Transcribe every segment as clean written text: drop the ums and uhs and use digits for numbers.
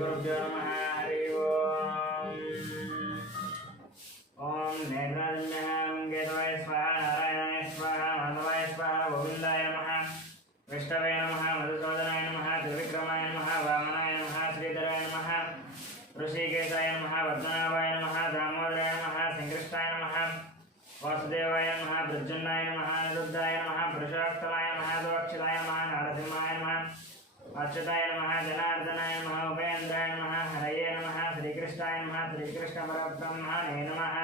श्रीगुरुभ्यो नमः हरि ओम। ओम नेत्राजन्यः केतवाय स्वाहा नारायणाय स्वाहा माधवाय स्वाहा गोविन्दाय नमः विष्णवे नमः मधुसूदनाय नमः त्रिविक्रमाय नमः वामनाय नमः श्रीधराय नमः ऋषिकेशाय नमः पद्मनाभाय नमः दामोदराय नमः संकृष्टाय नमः वासुदेवाय नमः प्रद्युम्नाय नमः अनिरुद्धाय नमः पुरुषोत्तमाय नमः दोक्षिताय नमः नारसिंहाय नमः अच्युताय नमः जनार्दनाय नमः उपेन्द्राय नमः हरये नमः श्रीकृष्णाय नमः श्रीकृष्णपरब्रह्मणे नमः।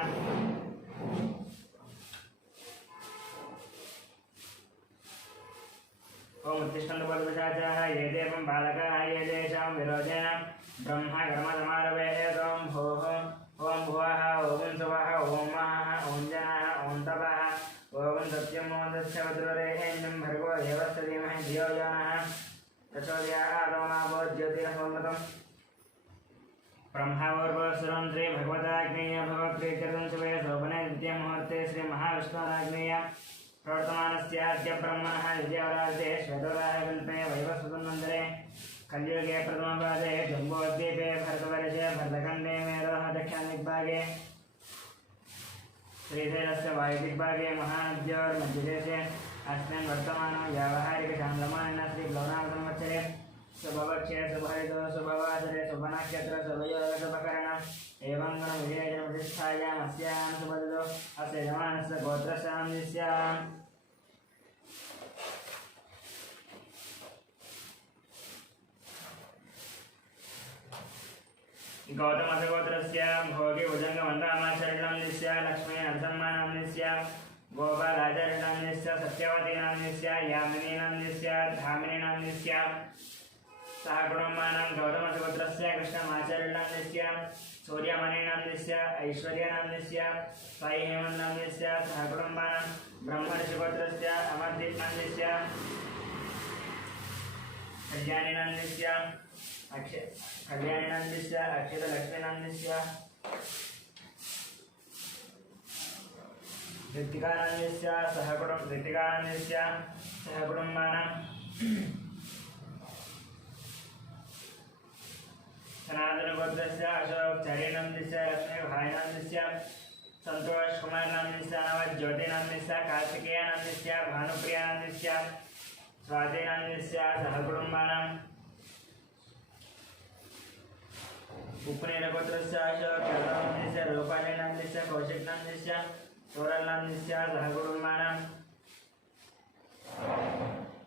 ओम उत्तिष्ठन्तु बलवशाचाः ये देवं बालकाः ये तेषां विरोचेन ब्रह्मा कर्मसमारभेत् ओम भोः ओम भुवः ओम सुवः ओम महः ओम जनाः ओम तपः ओम सत्यं ओम दक्षवज्ररेहेन्द्रं भर्गो देवस्य धीमहि धियो यो नः प्रचोदयात् ज्योतिरसोमृतम् ब्रह्मावूर्वसुरं श्री भगवताग्नेय भगवत्प्रीत्यर्थं शुभे शोभने द्वितीयमुहूर्ते श्री महाविष्णुराग्नेय प्रवर्तमानस्याद्य ब्रह्मणः विजयवराजे श्वेतवराहकल्पे वैवस्वतन्वन्तरे कलियुगे प्रथमपादे जम्बोद्वीपे भरतवर्षे भरतखण्डे मेरोः दक्षिणदिग्भागे श्रीशैलस्य वायुदिग्भागे महानद्योर्मध्यदेशे अस्मिन् वर्तमानो व्यावहारिकचान्द्रमानेन श्रीप्लवनामसंवत्सरे शुभपक्षे शुभहरितो शुभवासरे शुभनक्षत्र शुभयोगशुभकरण एवं गणविजयजनप्रतिष्ठायाम् अस्यां शुभदतो अस्य यजमानस्य गोत्रशान्तिस्याम्। गौतमसगोत्रस्य भोगी भुजङ्गमण्डलमाचरणस्य लक्ष्मी नरसम्मानस्य गोपालाचरणस्य सत्यवतीनाम्नस्य यामिनीनाम्नस्य धामिनीनाम्नस्य सह कुटुम्बानां गौतमसगोत्रस्य कृष्णमाचरणस्य सूर्यमणिनाम्नस्य ऐश्वर्यनाम्नस्य साई हेमन्नाम्नस्य सह कुटुम्बानां ब्रह्मर्षिगोत्रस्य अमरदीपनाम्नस्य कल्याणीनाम्नस्य कल्याणीनाम्नस्य अक्षितलक्ष्मीनाम्नस्य ऋतिकानाम्नस्य सह कुटुम्बानां सनातनगोत्रस्य अशोकचार्यनाम्नस्य लक्ष्मीभाईनाम्नस्य सन्तोषकुमारनाम्नस्य नवज्योतिनाम्नस्य कार्तिकेयनाम्नस्य भानुप्रियानाम्नस्य स्वातिनाम्नस्य सह कुटुम्बानां उपनेरगोत्रस्य अशोकनाम्नस्य रूपालीनाम्नस्य कौशिकनाम्नस्य सोरलनाम्नस्य सह कुटुम्बानां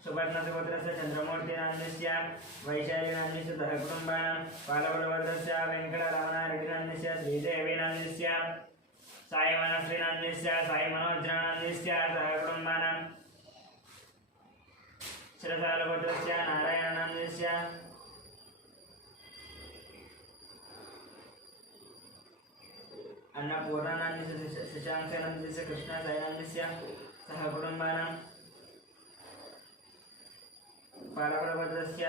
सुवर्णसगोत्रस्य चन्द्रमूर्तिनाम्नस्य वैशालीनाम्नस्य सह कुटुम्बानां पालवलवर्धस्य वेङ्कटरमणारेड्डिनाम्नस्य श्रीदेवीनाम्नस्य साईमनश्रीनाम्नस्य साईमनोज्रानाम्नस्य सह कुटुम्बानां शिरसालगोत्रस्य नारायणनाम्नस्य अन्नपूर्णानाम्नस्य शशाङ्कनाम्नस्य कृष्णसाईनाम्नस्य सह कुटुम्बानां पालवलवर्धस्य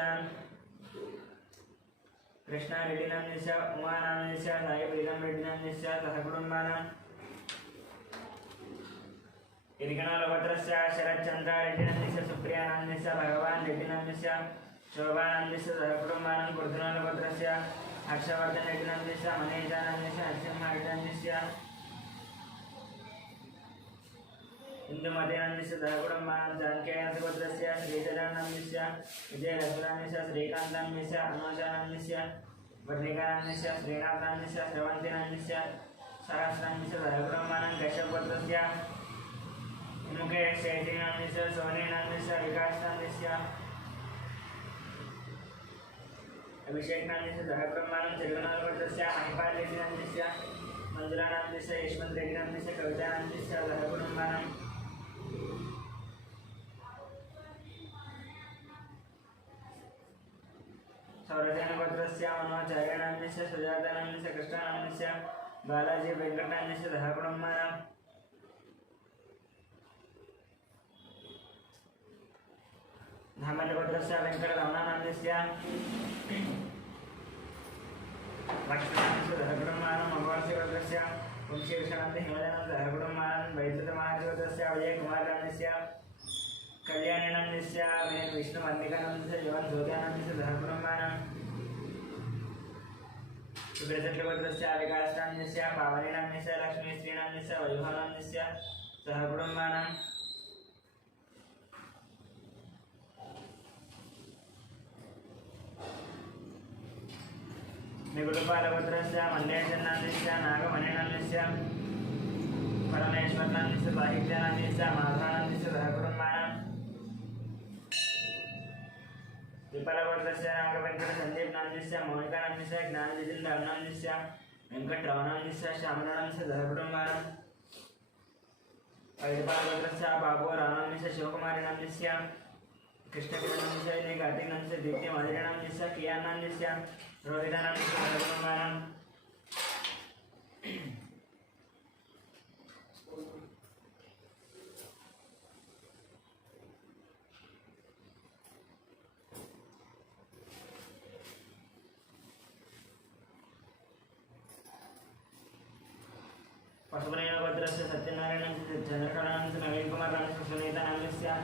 कृष्णारेड्डिनाम्नस्य उमानाम्नस्य साईप्रीतमरेड्डिनाम्नस्य सह कुटुम्बानां इरिगणालगोत्रस्य शरच्चन्द्रारेड्डिनाम्नस्य सुप्रियानाम्नस्य भगवान् रेड्डिनाम्नस्य शोभानाम्नस्य सह कुटुम्बानां कुर्दुनालगोत्रस्य हर्षवर्धनरेड्डिनाम्नस्य मनीषानाम्नस्य नरसिंहरेड्डिनाम्नस्य हिन्दुमतीनाम्नस्य सह कुटुम्बानां जानकीनाथगोत्रस्य श्रीधरनाम्नस्य विजयरघुनाम्नस्य श्रीकान्ताम्नस्य अनुजानाम्नस्य वर्णिकानाम्नस्य श्रीनाथनाम्नस्य श्रवन्तीनाम्नस्य सहस्राम्नस्य सह कुटुम्बानां कश्यपगोत्रस्य मुकेश चैतन्यनाम्नस्य सोनीनाम्नस्य विकासनाम्नस्य अभिषेकनाम्नस्य सह कुटुम्बानां तिरुगुणालगोत्रस्य महिपालरेड्डिनाम्नस्य मंजुलानाम्नस्य यशवन्तरेड्डिनाम्नस्य कवितानाम्नस्य सह कुटुम्बानां सौरसेनगोत्रस्य मनोचार्यनाम्नस्य सुजातानाम्नस्य कृष्णानाम्नस्य बालाजी वेङ्कटनाम्नस्य सह कुटुम्बानां धामलगोत्रस्य वेङ्कटरमणानाम्नस्य लक्ष्मीनाम्नस्य सह कुटुम्बानां अमावास्यगोत्रस्य वंशीकृष्णानाम्नस्य हिमजानां सह कुटुम्बानां वैद्युतमहाराजगोत्रस्य विजयकुमारनाम्नस्य कल्याणीनाम्नस्य विष्णुवर्णिकानाम्नस्य जवन् ज्योतिनाम्नस्य सह कुटुम्बानां विरजट्लगोत्रस्य विकासनान्यस्य पावनीनाम्यस्य लक्ष्मीश्रीनाम्यस्य वैभवनाम्यस्य सह कुटुम्बानां निगुडपालगोत्रस्य मल्लेशनाम्यस्य नागमणिनाम्यस्य परमेश्वरनाम्यस्य साहित्यानाम्यस्य माधवानाम्यस्य सह कुटुम्बानां विपलगोत्रस्य नागवेंकट संदीप नाम्यस्य मोनिका नाम्यस्य ज्ञानजितेन्द्र नाम्यस्य वेंकटराव नाम्यस्य श्यामनाम्यस्य सह कुटुम्बानां विपलगोत्रस्य बाबू रामाम्यस्य शिवकुमारी नाम्यस्य कृष्णकिरण नाम्यस्य कार्तिक नाम्यस्य दीप्ति माधुरी नाम्यस्य कियान नाम्यस्य रोहिता नाम्यस्य सह कुटुम्बानां पशुपतिनाथ गोत्रस्य सत्यनारायण चंद्रकला नाम्यस्य नवीन कुमार नाम्यस्य सुनीता नाम्यस्य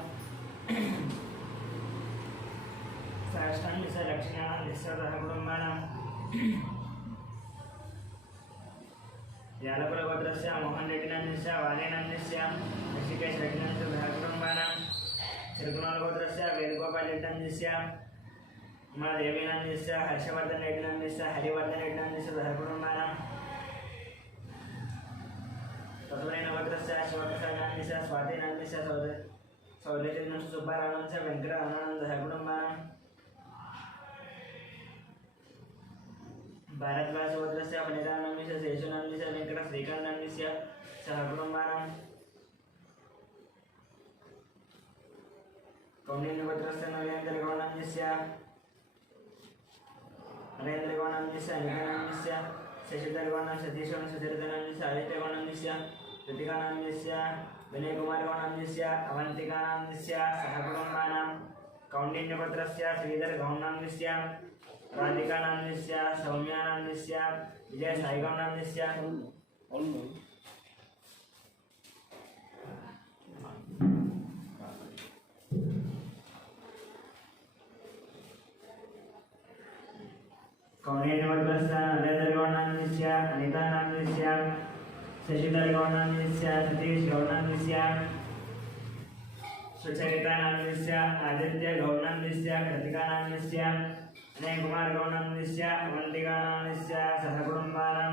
सहस्रान्यस्य लक्ष्मी नाम्यस्य सह कुटुम्बानां यालपुर गोत्रस्य मोहन रेड्डी नाम्यस्य वाणी नाम्यस्य ऋषिकेश रेड्डी नाम्यस्य सह कुटुम्बानां श्रीकुमार गोत्रस्य वेणुगोपाल रेड्डी नाम्यस्य उमादेवी नाम्यस्य हर्षवर्धन रेड्डी नाम्यस्य हरिवर्धन रेड्डी नाम्यस्य सह कुटुम्बानां पशुपतिनाथ गोत्रस्य शिवप्रसाद नाम्यस्य स्वाति नाम्यस्य सौर्यचंद्र सुब्बाराव नाम्यस्य वेंकटरामानंद सह कुटुम्बानां भारद्वाज गोत्रस्य वनिता नाम्यस्य शेषु नाम्यस्य वेंकट श्रीकांत नाम्यस्य सह कुटुम्बानां कौंडिन्य गोत्रस्य नरेंद्र गौड़ नाम्यस्य अनिता नाम्यस्य शशिधर गौड़ नाम्यस्य सतीश सुचरिता नाम्यस्य आदित्य गौड़ नाम्यस्य कृतिका नाम्यस्य विनय कुमार गौड़ नाम्यस्य अवंतिका नाम्यस्य सह कुटुम्बानां कौंडिन्य गोत्रस्य श्रीधर गौड़ नाम्यस्य राधिका नाम्यस्य सौम्या नाम्यस्य विजय साई गौड़ नाम्यस्य कौंडिन्य गोत्रस्य नरेंद्र गौड़ नाम्यस्य अनिता नाम्यस्य शशिधर गौड़ नाम्यस्य सतीश गौड़ नाम्यस्य सुचरिता नाम्यस्य आदित्य गौड़ नाम्यस्य कृतिका नाम्यस्य अनय कुमार गौड़ नाम्यस्य अवंतिका नाम्यस्य सह कुटुम्बानां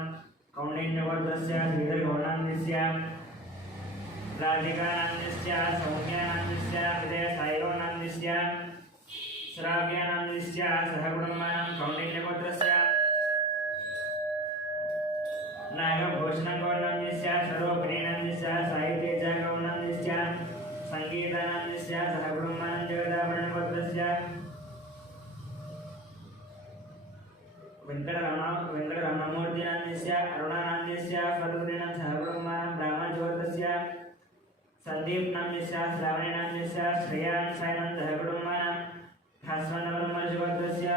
कौंडिन्य गोत्रस्य श्रीधर गौड़ नाम्यस्य राधिका नाम्यस्य सौम्या नाम्यस्य विजय साई गौड़ नाम्यस्य श्राव्य नाम्यस्य सह कुटुम्बानां कौंडिन्य गोत्रस्य नागभूषण गौड़ नाम्यस्य सर्वप्रिय नाम्यस्य साहित्येज गौड़ नाम्यस्य संगीता नाम्यस्य सह कुटुम्बानां जगदाभरण गोत्रस्य वेंकटराममूर्ति नाम्यस्य अरुणा नाम्यस्य स्वरूपिणां सह कुटुम्बानां ब्राह्मण गोत्रस्य संदीप नाम्यस्य श्रावणी नाम्यस्य श्रेयान् सायनं सह कुटुम्बानां गोत्रस्य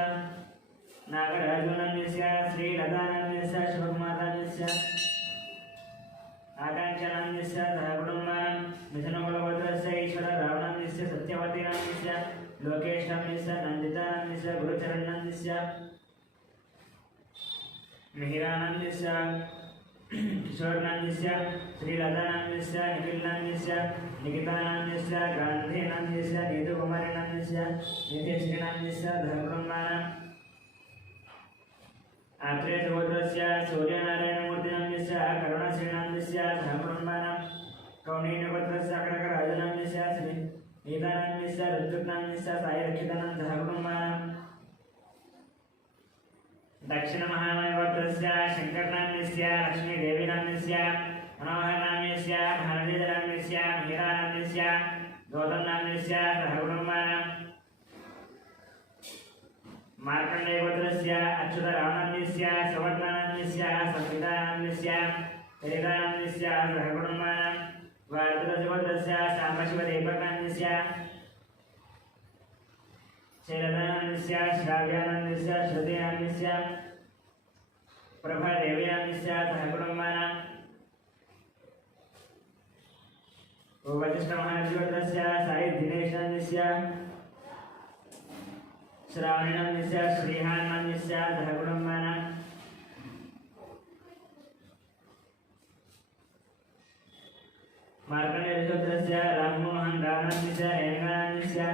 नागराजु नाम्यस्य श्रीलता नाम्यस्य शिवकुमार नाम्यस्य आकांक्षा नाम्यस्य सह कुटुम्बानां मिथुनकुलगोत्रस्य ईश्वरराव नाम्यस्य सत्यवती नाम्यस्य लोकेश नाम्यस्य नंदिता नाम्यस्य गुरुचरण नाम्यस्य मिहिरा नाम्यस्य किशोर नाम्यस्य श्रीलता नाम्यस्य निखिल नाम्यस्य निकिता नाम्यस्य गांधी नाम्यस्य नीतू कुमारी नाम्यस्य नित्यश्री नाम्यस्य सह कुटुम्बानां आत्रेय गोत्रस्य सूर्यनारायणमूर्ति नाम्यस्य करुणाश्री नाम्यस्य सह कुटुम्बानां कौंडिन्य गोत्रस्य कनकराज नाम्यस्य नीता नाम्यस्य ऋतुक नाम्यस्य साई रक्षितानां सह कुटुम्बानां दक्षिण महामाय गोत्रस्य शंकर नाम्यस्य लक्ष्मी देवी नाम्यस्य मनोहर नाम्यस्य भारती नाम्यस्य मीरा नाम्यस्य गौतम नाम्यस्य सह कुटुम्बानां मार्कंडेय गोत्रस्य अच्युतराव नाम्यस्य सवर्णा नाम्यस्य संहिता नाम्यस्य हरिता नाम्यस्य सह कुटुम्बानां भारद्वाज गोत्रस्य साम्बशिव दीपक नाम्यस्य शैलजा नाम्यस्य श्राव्या नाम्यस्य श्रुति नाम्यस्य प्रभा देवी नाम्यस्य सह कुटुम्बानां वशिष्ठ महाराज गोत्रस्य साई दिनेश नाम्यस्य श्रावणी नाम्यस्य श्रीहान नाम्यस्य सह कुटुम्बानां मार्कण्डेयस्य राममोहन रावणस्य रेणुकानन्दस्य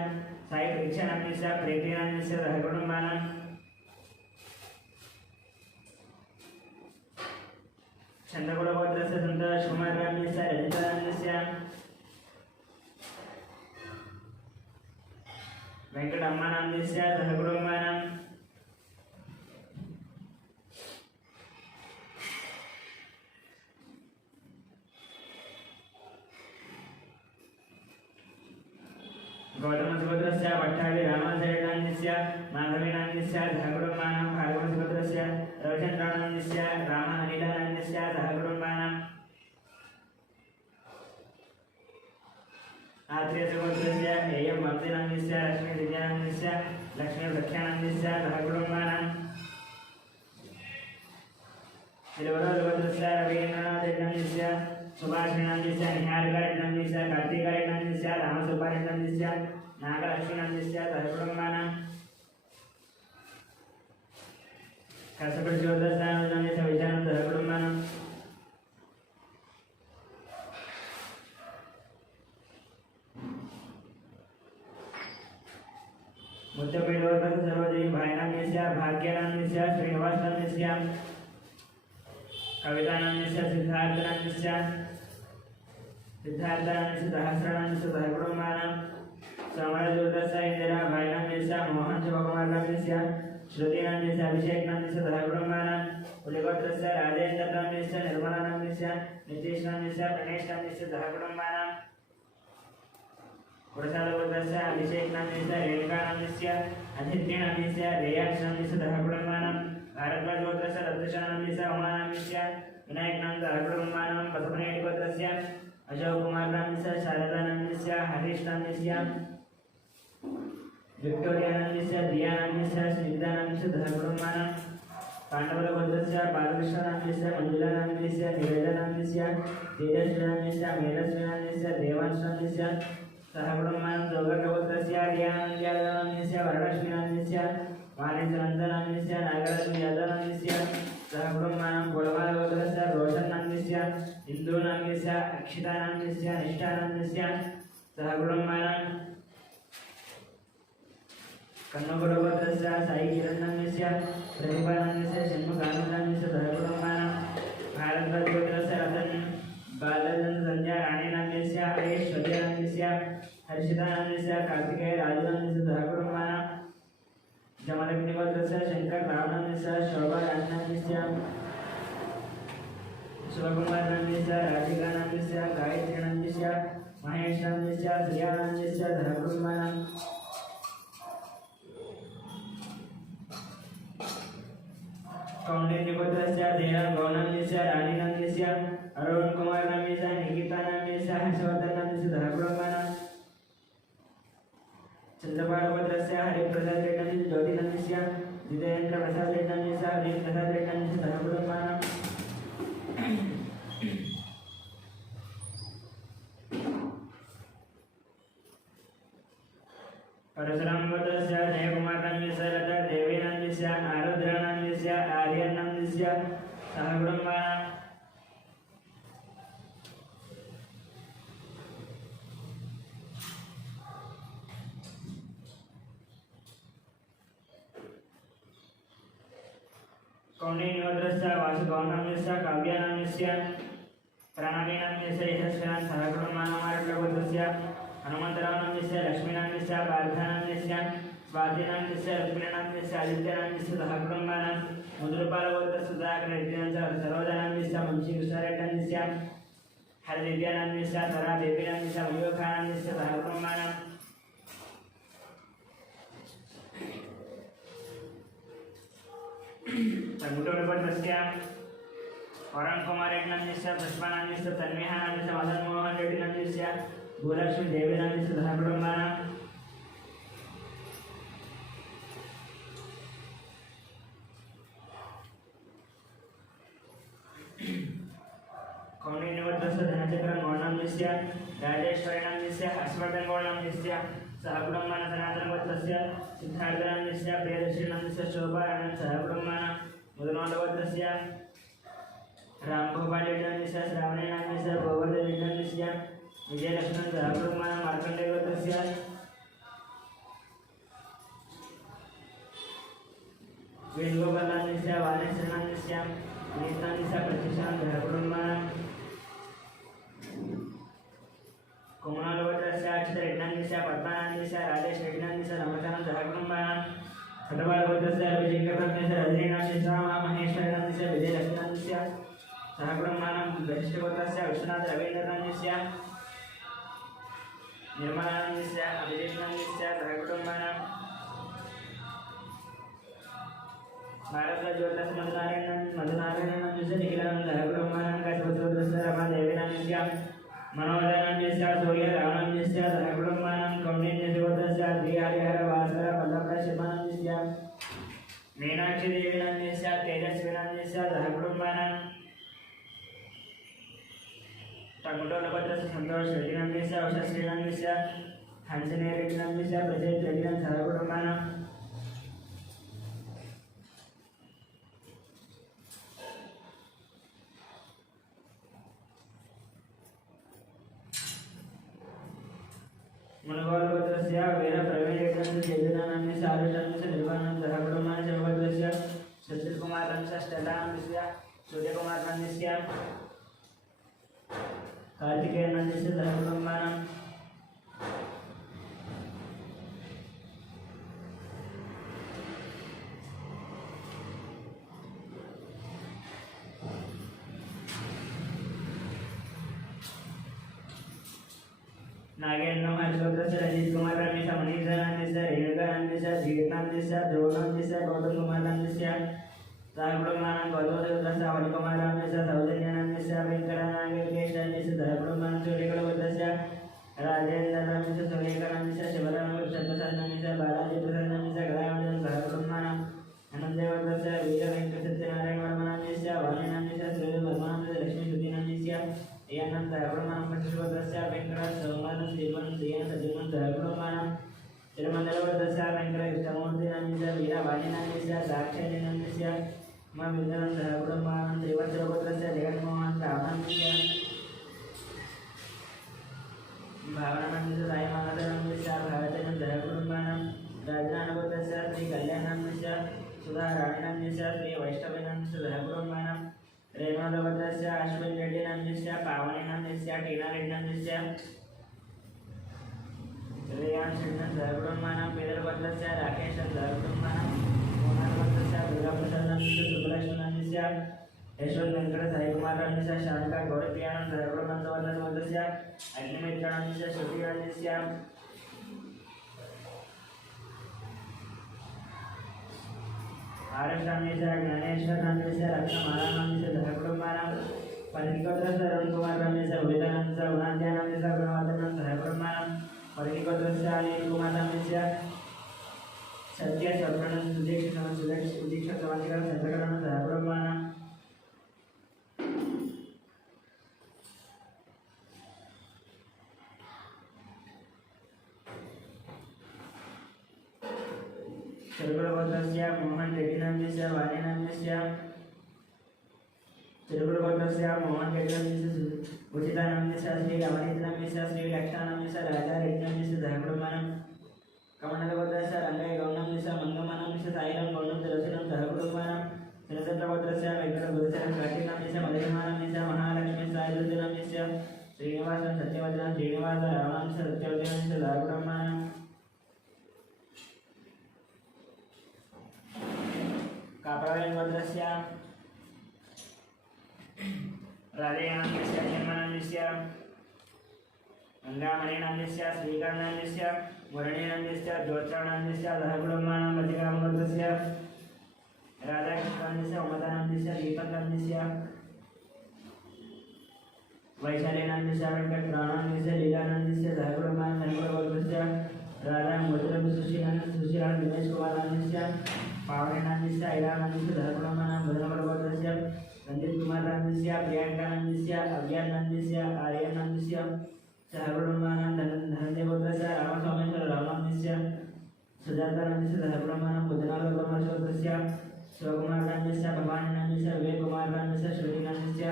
साई परीक्षानन्दस्य प्रीतिनन्दस्य सहकुटुम्बानां चन्द्रकुलगोत्रस्य सन्तोष कुमार रामस्य रजितानन्दस्य वेंकटम्मानन्दस्य सहकुटुम्बानां गौतमसुभद्रस्य पट्टाभि रामचरितानन्दस्य माधवीनान्दस्य सहकुटुम्बानां भागवतसुभद्रस्य रविचन्द्रानन्दस्य रामअनिलानन्दस्य सहकुटुम्बानां आत्रेयसुभद्रस्य एयं वंशीनान्दस्य लक्ष्मीदिव्यानन्दस्य लक्ष्मीप्रख्यानन्दस्य सहकुटुम्बानां तिरुवरुभद्रस्य रवीन्द्रनाथनन्दस्य सुभाषिणन्दस्य निहारकरनन्दस्य कार्तिकरनन्दस्य रामसुब्बारनन्दस्य नागलक्ष्मीनन्दस्य सहकुटुम्बानां कसपटिज्योतिषानन्दस्य विशालं सहकुटुम्बानां मुद्दपीडवर्तक सरोजिनी भाईनान्दस्य भाग्यानन्दस्य श्रीनिवासनन्दस्य कवितानन्दस्य सिद्धार्थनन्दस्य सहस्रानन्दस्य सहकुटुम्बानां समरज्योतिषस्य इंदिरा भाईनान्दस्य मोहन शिवकुमारनन्दस्य श्रुतिनन्दस्य अभिषेकनन्दस्य सहकुटुम्बानां पुलिगोत्रस्य राजेन्द्रनन्दस्य निर्मलानन्दस्य नितीशनन्दस्य प्रणेशनन्दस्य सहकुटुम्बानां पुरसालगोत्रस्य अभिषेकनन्दस्य रेणुकानन्दस्य अदित्यनन्दस्य रेयाक्षनन्दस्य सहकुटुम्बानां भारद्वाजगोत्रस्य रत्नशानन्दस्य उमानन्दस्य विनायकनन्द सहकुटुम्बानां बसवनेटिगोत्रस्य अशोककुमारनन्दस्य शारदानन्दस्य हरीशनन्दस्य विक्टोरियानन्दस्य दियानन्दस्य स्निग्धानन्दस्य सहकुटुम्बानां पाण्डवगोत्रस्य बालकृष्णानन्दस्य मञ्जुलानन्दस्य निवेदनन्दस्य तेजस्विनन्दस्य मेधस्विनन्दस्य देवांशनन्दस्य सहकुटुम्बानां जोगटगोत्रस्य ज्ञानन्दस्य वरलक्ष्मीनन्दस्य वाणिज्यनन्दनन्दस्य नागलक्ष्मी यादवनन्दस्य सहकुटुम्बानां गोलमालगोत्रस्य रोशननन्दस्य हिन्दूनन्दस्य अक्षितानन्दस्य निष्ठानन्दस्य सहकुटुम्बानां कन्नगुडगोत्रस्य साई किरणनन्दस्य प्रतिभानन्दस्य षण्मुखानन्दस्य सहकुटुम्बानां भारद्वाजगोत्रस्य रतन बालचन्द्र संध्या राणीनन्दस्य ऐश्वर्यानन्दस्य हर्षितानन्दस्य कार्तिकेय राजनन्दस्य सहकुटुम्बानां जमदग्निगोत्रस्य शंकर रावणस्य शोभा राजनन्दस्य शिवकुमारनन्दस्य राधिकानन्दस्य गायत्रीनन्दस्य महेशनन्दस्य श्रियानन्दस्य सहकुटुम्बानां कौंडिन्यगोत्रस्य देहं गौनन्दस्य रानीनन्दस्य अरुण कुमारनन्दस्य निकितानन्दस्य हर्षवर्धननन्दस्य सहकुटुम्बानां चंद्रपालगोत्रस्य हरिप्रसाद रेड्डनन्दस्य ज्योतिनन्दस्य जितेन्द्र प्रसाद रेड्डनन्दस्य अनिल प्रसाद रेड्डनन्दस्य सहकुटुम्बानां परशुरामगोत्रस्य जयकुमारनन्दस्य लता देवीनन्दस्य आरुद्रानन्दस्य आर्यनन्दस्य सहकुटुम्बानां कौंडिन्यगोत्रस्य वासुगौनन्दस्य काव्यानन्दस्य प्राणवीनन्दस्य यशस्विनाथ सहकुटुम्बानां हनुमन्तरावनन्दस्य लक्ष्मीनन्दस्य पार्थानन्दस्य स्वातिनन्दस्य लक्ष्मीनन्दस्य आदित्यनन्दस्य सहकुटुम्बानां मुद्रपालगोत्रस्य सुधाकरनन्दस्य सरोजानन्दस्य वंशीकृष्णरेड्डनन्दस्य हरदिव्यानन्दस्य तरादेवीनन्दस्य मयूखानन्दस्य सहकुटुम्बानां तंगुटोडगोत्रस्य वरणकुमारेड्डनन्दस्य पुष्पानन्दस्य तन्मेहानन्दस्य मदनमोहन रेड्डीनन्दस्य भूलक्ष्मी देवीनन्दस्य सहकुटुम्बानां कौंडिन्यगोत्रस्य धनचक्र गौनन्दस्य राजेश्वरीनन्दस्य हर्षवर्धन गौनन्दस्य सहकुटुम्बानां सनातनगोत्रस्य सिद्धार्थनन्दस्य प्रियदर्शिनन्दस्य शोभानन्दस्य सहकुटुम्बानां मुदनगोत्रस्य रामगोपाल रेड्डनन्दस्य श्रावणीनन्दस्य गोवर्धन रेड्डनन्दस्य विजयलक्ष्मण सहकुटुम्बानां मार्कण्डेयगोत्रस्य वेणुगोपालान्यस्य वाणेश्वरान्यस्य नीतान्यस्य प्रतिष्ठां सहकुटुम्बानां कुमारगोत्रस्य अक्षतरेड्डान्यस्य पद्मानान्यस्य राजेशरेड्डान्यस्य रमजानं सहकुटुम्बानां खटवालगोत्रस्य रविशङ्करनान्यस्य रजनीनाथस्य महेश्वरान्यस्य विजयलक्ष्मणान्यस्य सहकुटुम्बानां वशिष्ठगोत्रस्य विश्वनाथ रवीन्द्रनान्यस्य निर्मलानन्दस्य अभिषेकानन्दस्य सहकुटुम्बानां भारतज्योतस्य मधुनारायणस्य निखिलानन्द सहकुटुम्बानां कसवतोत्रस्य रमादेवीनान्यस्य मनोदरान्यस्य सूर्यरावणान्यस्य सहकुटुम्बानां कौण्डिन्यज्योतस्य श्रीहरिहर वासर वल्लभशर्मान्यस्य मीनाक्षीदेवीनान्यस्य तेजस्वीनान्यस्य सहकुटुम्बानां टंगुटोलभद्रस्य संतोष रेड्डिनान्यस्य औषश्रीनान्यस्य हंसने रेड्डिनान्यस्य प्रचेत रेड्डिनां सहकुटुम्बानां मुनगोलभद्रस्य वीर प्रवीण रेड्डिनान्यस्य जयनान्यस्य आरुषान्यस्य निर्वाणान्यस्य सहकुटुम्बानां शिवभद्रस्य सुशीलकुमारान्यस्य स्टेलान्यस्य सूर्यकुमारान्यस्य कार्तिकेयनान्यस्य सहकुटुम्बानां नागेन्द्र महर्षोत्रस्य रंजित कुमारान्यस्य मणिधरान्यस्य रेणुकान्यस्य धीरनान्यस्य ध्रुवनान्यस्य गौतम कुमारान्यस्य सहकुटुम्बानां गौतमदेवतस्य अवनिकुमारान्यस्य सौजन्यान्यस्य वेङ्कटनागेन्द्रस्य सहकुटुम्बानां सूर्यकुलभद्रस्य राजेन्द्रनान्यस्य सूर्यकरान्यस्य शिवरामप्रसन्नस्य बालाजीप्रसन्नस्य कलावण्यस्य सहकुटुम्बानां अनन्तदेवतस्य वीरवेङ्कटसत्यनारायणवर्मनान्यस्य वाणिनान्यस्य श्रीवर्मनान्यस्य लक्ष्मीश्रुतिनान्यस्य यानं सहकुटुम्बानां पञ्चशोधस्य वेङ्कटसौमानं श्रीवन् श्रीयन् सजीवन् सहकुटुम्बानां तिरुमन्दलवर्धस्य वेङ्कटकृष्णमूर्तिनान्यस्य वीरवाणिनान्यस्य दाक्षायणान्यस्य ममिन्द्रं सहकुटुम्बानां त्रिवत्सरपुत्रस्य जगन्मोहन रामान्यस्य भावनानन्दस्य सायमानन्दस्य भारतेन सहकुटुम्बानां राजनानपुत्रस्य श्रीकल्याणान्यस्य सुधाराणिनान्यस्य श्रीवैष्णवेनान्यस्य सहकुटुम्बानां रेणुदेवतस्य अश्विन रेड्डिनान्यस्य पावनेनान्यस्य टीनारेड्डिनान्यस्य श्रेयान् शेट्टन् सहकुटुम्बानां पेदरभद्रस्य राकेशन् सहकुटुम्बानां मोहनभद्रस्य दुर्गाप्रसादान्यस्य सुब्बलक्ष्मणान्यस्य यशवन्त वेङ्कट साईकुमारान्यस्य शान्ता गौरप्रियाणं सहकुटुम्बान्धवर्धनवर्धस्य अग्निमित्रान्यस्य श्रुतिरान्यस्य आरक्षान्यस्य ज्ञानेश्वरान्यस्य रत्नमालानान्यस्य सहकुटुम्बानां परिकिकोत्रस्य अरुणकुमारान्यस्य उदितानन्दस्य गुणाध्यानान्यस्य गुणवर्धनं सहकुटुम्बानां परिकिकोत्रस्य अनिलकुमारान्यस्य सत्यशब्दनं सुदीक्षणं चन्द्रकरणं सहकुटुम्बानां तिरुगुलगोत्रस्य मोहन रेड्डिनान्यस्य वाणिनान्यस्य तिरुगुलगोत्रस्य मोहन रेड्डिनान्यस्य उचितानान्यस्य श्री रमणीतनान्यस्य श्री लक्ष्मणान्यस्य राजा रेड्डिनान्यस्य सहकुटुम्बानां कमण्डलगोत्रस्य रङ्गయ్య गौणान्यस्य मंगमानान्यस्य साईराम गौणं तुलसीराम सहकुटुम्बानां श्रीचन्द्रगोत्रस्य वेङ्कटगुरुचरण कार्तिकान्यस्य मधुरमानान्यस्य महालक्ष्मी साईदुर्जनान्यस्य श्रीनिवासन सत्यवदनं श्रीनिवास रामान्यस्य सत्यवदनान्यस्य सहकुटुम्बानां कापरायणभद्रस्य राधेयानन्दस्य निर्मलानन्दस्य गङ्गामणिनान्दस्य श्रीकर्णानन्दस्य वर्णिनान्दस्य ज्योतिरानन्दस्य सहकुटुम्बानां मतिकामभद्रस्य राधाकृष्णानन्दस्य उमदानन्दस्य दीपकानन्दस्य वैशालीनान्दस्य वेङ्कटरामानन्दस्य लीलानन्दस्य सहकुटुम्बानां धनकुलभद्रस्य राधा मोतिरं सुशीलानन्दस्य दिनेश कुमारानन्दस्य पावनेनान्यस्य ऐरानन्दस्य सहकुटुम्बानां भजनकुलभद्रस्य रंजित कुमारानन्दस्य प्रियङ्कानन्दस्य अज्ञानन्दस्य आर्यनान्दस्य सहकुटुम्बानां धनञ्जयपुत्रस्य रामस्वामेश्वर रामानन्दस्य सुजातानन्दस्य सहकुटुम्बानां बुद्धनाथकुमारस्य शिवकुमारानन्दस्य भवानीनान्दस्य विवेककुमारानन्दस्य श्रुतिनान्दस्य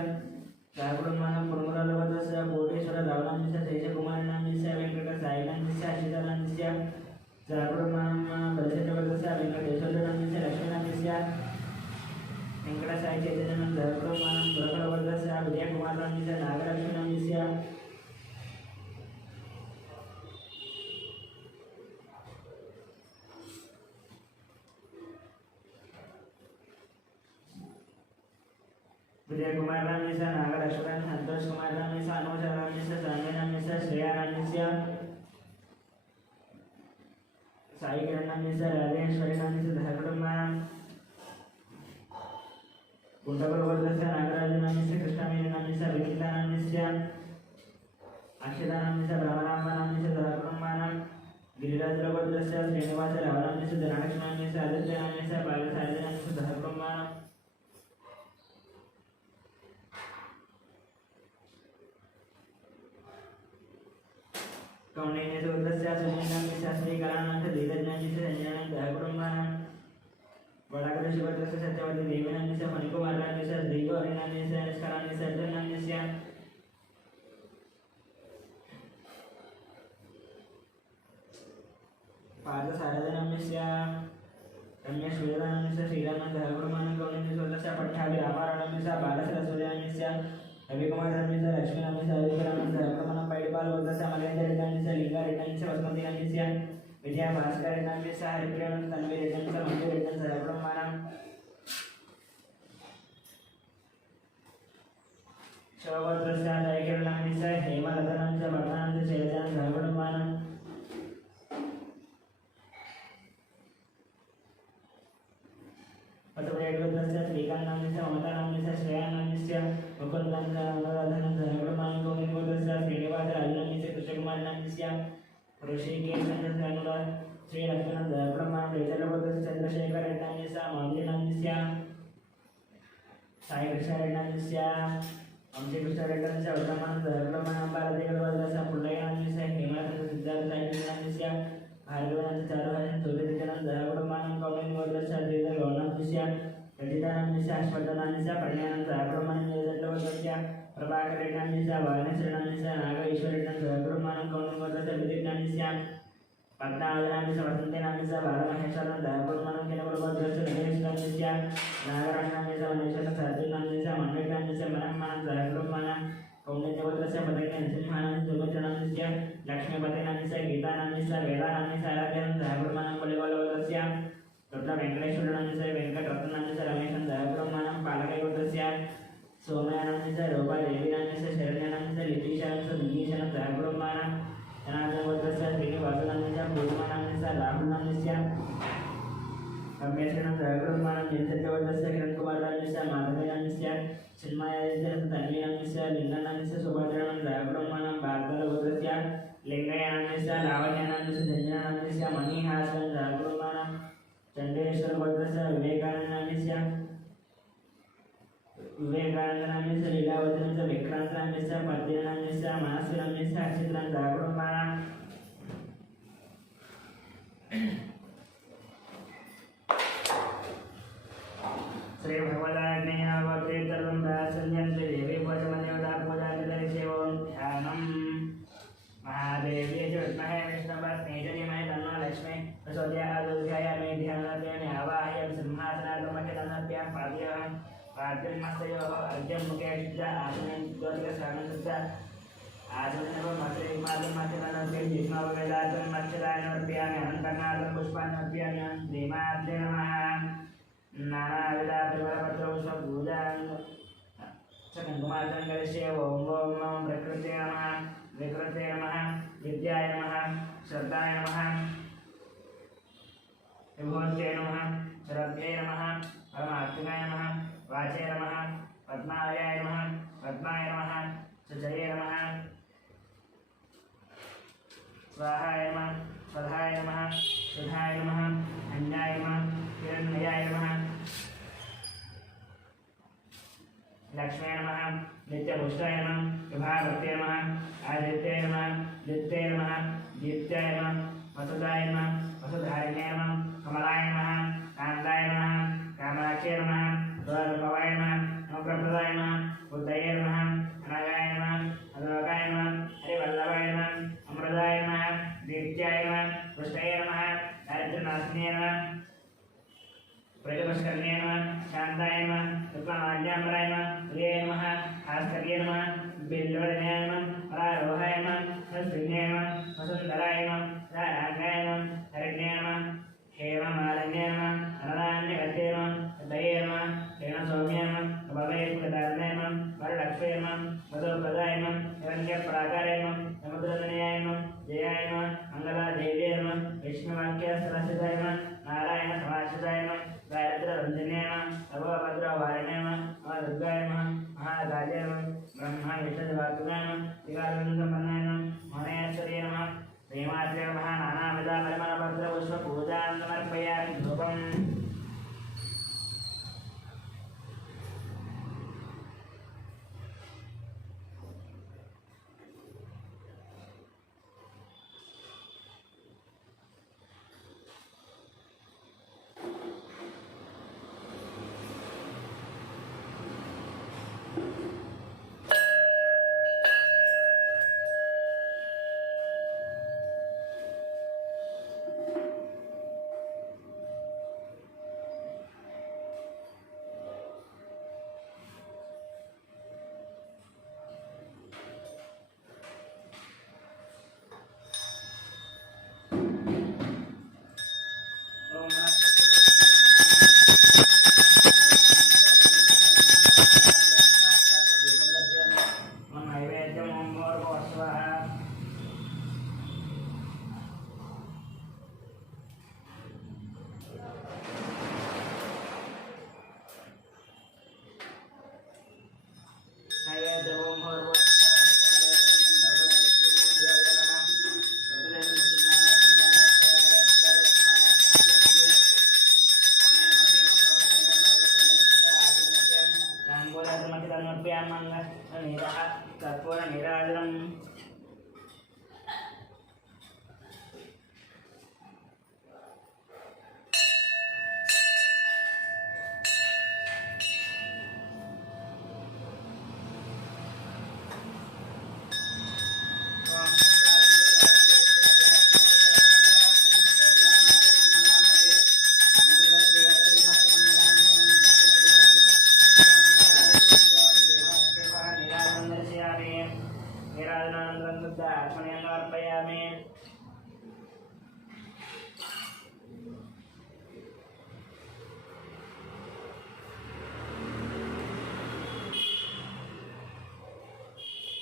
सहकुटुम्बानां पुरमुरलवदस्य कोटेश्वर रावणांस्य शेषकुमाराणांस्य वेंकट साईनांस्य अशितानांस्य सहकुटुम्बानां बलचन्द्रवदस्य वेंकटेश्वरांस्य लक्ष्मीनांस्य वेंकट साई चैतन्यानां सहकुटुम्बानां पुरमुरलवदस्य विजयकुमारांस्य नागलक्ष्मीनांस्य विजय कुमार रामनिसा नागलक्ष्मण संतोष कुमार रामनिसा अनुज रामनिसा संजय रामनिसा श्रेया रामनिसा साई किरण रामनिसा राजेश्वरी रामनिसा धर्मकुटुंबानां गुंडबर वर्धस्य नागराज रामनिसा कृष्णमेन रामनिसा विनीता रामनिसा अक्षता रामनिसा ब्रह्मरांबा रामनिसा धर्मकुटुंबानां गिरिराज वर्धस्य श्रीनिवास राव रामनिसा धनलक्ष्मी रामनिसा आदित्य रामनिसा बालसाई रामनिसा धर्मकुटुंबानां कौंडिन्य सूत्रस्य सुनीलांस्य श्रीकलानांथ धीरज्ञानस्य संजनांथ सहकुटुंबानां वडाकद शिवत्रस्य सत्यवती देवीनांस्य मणिकुमारांस्य श्रीगौरीनांस्य निष्कलांस्य अर्जुनांस्य पार्थसारथनांस्य रम्य श्रीरामांस्य श्रीरामांथ सहकुटुंबानां कौंडिन्य सूत्रस्य पट्टाभि रामाराणांस्य बालसरस्वतीनांस्य रविकुमार रामनिसा लक्ष्मी रामनिसा हरिकुमारांस्य सहकुटुंबानां पैडिपाल वर्धस्य मलेन्द्र रेड्डांस्य लिंगा रेड्डांस्य वसुमती रामनिसा विजय भास्कर रेड्डांस्य हरिप्रियानंद तन्वी रेड्डांस्य मंजू रेड्डांस्य सहकुटुंबानां शोभद्रस्य जयकिरण रामनिसा हेमलतांस्य भट्टानंद शैलजांस्य सहकुटुंबानां पटुरेड्डस्य श्रीकांत नामस्य ममता नामस्य श्रेया नामस्य मुकुंदांस्य अनुराधानंस्य सहकुटुंबानां कौंडिन्यवर्धस्य श्रीनिवास राजनामस्य कृष्णकुमार नामस्य ऋषिकेशनंस्य अनुराध श्री लक्ष्मण सहकुटुंबानां रेजलवर्धस्य चंद्रशेखर रेड्डांस्य मामली नामस्य साई कृष्ण रेड्डांस्य अमृत कृष्ण रेड्डांस्य वर्धमानं सहकुटुंबानां बालदेववर्धस्य पुल्लయ్య नामस्य हेमलता सिद्धार्थ साई नामस्य आयुर्वेदांत चारुभाषण सूर्यदित्यानंद सहकुटुंबानां कौंडिन्यवर्धस्य श्रीधर गौरनामस्य रजितानामस्य अश्वत्थनामस्य पण्यनामस्य सहकुटुंबानां निरजलवर्धस्य प्रभाकर रेड्डांस्य वारणेश्वरनामस्य नाग ईश्वरेड्डांस्य सहकुटुंबानां कौंडिन्यवर्धस्य विदितानामस्य पद्मावतानामस्य वसंतेनामस्य बालमहेश्वरांस्य सहकुटुंबानां केनवरवर्धस्य नगरेश्वरांस्य नागराजनामस्य वनेश्वरनामस्य सात्विकनामस्य मन्वेकनामस्य मनम्मानां सहकुटुंबानां कौंडिन्यवर्धस्य पदके नरसिंहानामस्य सुमित्रनामस्य लक्ष्मीपतिनामस्य गीतानामस्य वेदानामस्य आराध्यानामस्य सहकुटुंबानां बलिवल्लभवर्धस्य रुद्र वेंकटेश्वरनामस्य वेंकटरत्नामस्य रमेशानंद सहकुटुंबानां पालकैवर्धस्य सोमयानामस्य रूपादेवीनामस्य शरण्यानामस्य लिपीशानामस्य दिगीशानामस्य सहकुटुंबानां जनार्दनवर्धस्य श्रीनिवासनामस्य पूर्वनामस्य राहुलनामस्य रमेशानंद सहकुटुंबानां जयचंद्रवर्धस्य किरणकुमारामस्य माधवीनामस्य चिन्मयादित्य तन्वीनामस्य लिंगनामस्य सुभद्रानामस्य सहकुटुंबानां भारतवर्धस्य लिंगयानामस्य लावण्यानामस्य धन्यनामस्य मणिहासनामस्य सहकुटुंबानां चंडेश्वरवर्धस्य विवेकानंदनामस्य लीलावतीनामस्य विक्रांतनामस्य पद्मनामस्य मानसनामस्य अक्षितनामस्य सहकुटुंबानां श्री भगवदाग्नेयावते तर्वं दासन्यन्ते देवी भजमन्योदा पूजादिदेशेवं ध्यानं महादेवी च विद्महे विष्णुपत्नी च धीमहि तन्नो लक्ष्मी प्रचोदयात् दुर्गायामि ध्यानाद्यनि आवाहयामि सिंहासनात्मकतनभ्यः पादयोः पाद्यमस्तयोः अर्घ्यं मुखे शुद्ध आसनं ज्योतिकस्नानशुद्ध आसनमस्त्रेमादमस्त्रेमादं जिह्माववेदातं मत्स्यदानमर्पयामि अनन्तकर्णार्थं पुष्पाण्यर्पयामि श्रीमात्रे नमः नानाविधपरिमलपत्रपुष्पपूजां कुमारसङ्कर्ष्य ओं ओं ओं प्रकृते नमः विकृते नमः विद्याय नमः श्रद्धाय नमः विभूते नमः श्रद्धे नमः परमात्मने नमः वाचे नमः पद्माय नमः पद्माय नमः सुजये नमः स्वाहाय नमः स्वधाय नमः सुधाय नमः अन्याय नमः हिरण्मयाय नमः लक्ष्मी नमः नित्यपुष्टाय नमः विभावते नमः आदित्याय नमः दित्याय नमः दीप्त्याय नमः वसुदाय नमः वसुधारिणे नमः कमलाय नमः कान्ताय नमः कामराक्षे नमः द्वारपावाय नमः नवप्रप्रदाय नमः बुद्धये नमः पुष्करणे नमः शान्ताय नमः विद्वानाज्ञामराय नमः प्रिये नमः भास्कर्ये नमः बिल्वरणे नमः परारोहाय नमः संस्कृत्ये नमः वसुन्धराय नमः राधाय नमः हरिण्ये नमः हेममालिन्ये नमः अननान्यगते नमः दये नमः हेमसौम्ये नमः भवेत्प्रदाने नमः वरलक्ष्मे नमः मधुप्रदाय नमः हिरण्यपराकारे नमः समुद्रतनयाय नमः जयाय नमः मंगलादेव्ये नमः विष्णुवाक्यसरस्वताय नमः नारायण समाश्रिताय नमः गायत्ररञ्जन्ये नमः सर्वभद्रवारिणे नमः महादुर्गाय नमः महाकाले नमः ब्रह्मा विष्णुवाक्याय नमः त्रिकालसम्पन्नाय नमः महेश्वर्ये नमः प्रेमाद्रे नमः नानाविधा परिमलभद्रपुष्पपूजां समर्पयामि धूपम्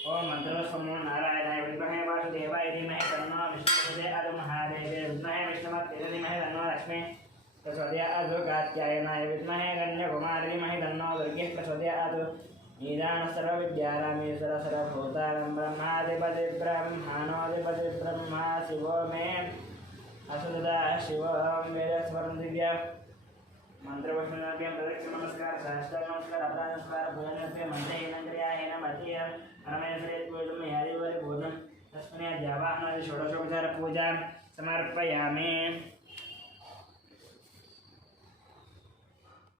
ओम मंत्रोत्समो नारायणाय विद्महे वासुदेवाय धीमहि तन्नो विष्णुप्रचोदयात् महादेवे विद्महे विष्णुपत्नी धीमहि तन्नो लक्ष्मी प्रचोदयात् कात्यायनाय विद्महे कन्याकुमारी धीमहि तन्नो दुर्गे प्रचोदयात् निदान सर्वविद्यारामेश्वर सर्वभूतानां ब्रह्माधिपति ब्रह्माणोऽधिपति ब्रह्मा शिवो मे असुदा शिवं वेदस्वरं दिव्या मंत्रवचनाभ्यां प्रदक्षिण नमस्कार सहस्त्र नमस्कार अपराध नमस्कार भोजनभ्यां मंत्रेन्द्रियायेन मध्य परमेश्वरे पूजनं यादिवरे भोजनं तस्मिन् जावाहनादि षोडशोपचार पूजां समर्पयामि